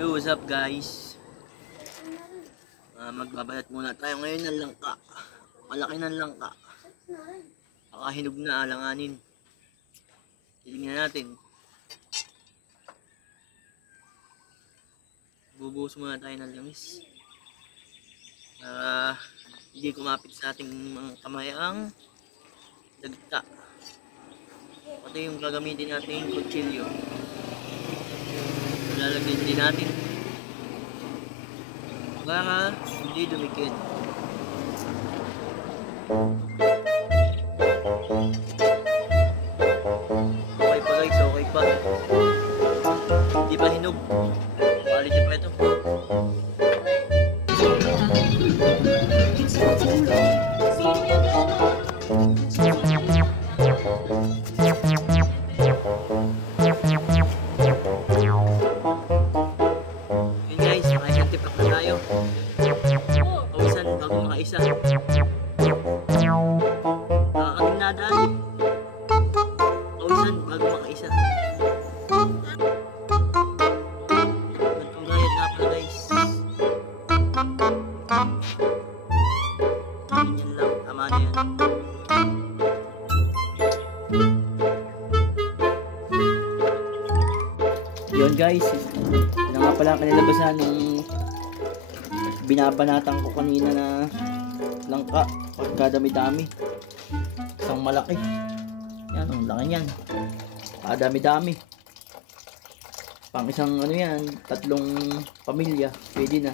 Yo, what's up guys? Magbabayat muna tayo ngayon ng langka. Malaki ng langka. Nakahinog na alanganin. Tingnan natin. Bubuhos muna tayo ng langis. Hindi kumapit sa ating mga kamay ang dagta. Pati yung gagamitin natin kutsilyo. Lalagyan din natin para hindi dumikit. Okay pa guys, okay pa. Hindi pa hinog. Quality pa ito. Pawisan bago makaisa. Nakakating nadaan. Pawisan bago makaisa. Gantong gayat nga pala guys. Ganyan lang, tama na yan. Yun guys, yun nga pala kanilabasan nung binabanatan ko kanina na langka. Pagkadami-dami, isang malaki yan, ang laki niyan, dami-dami, pang isang ano yan, 3 pamilya pwede na.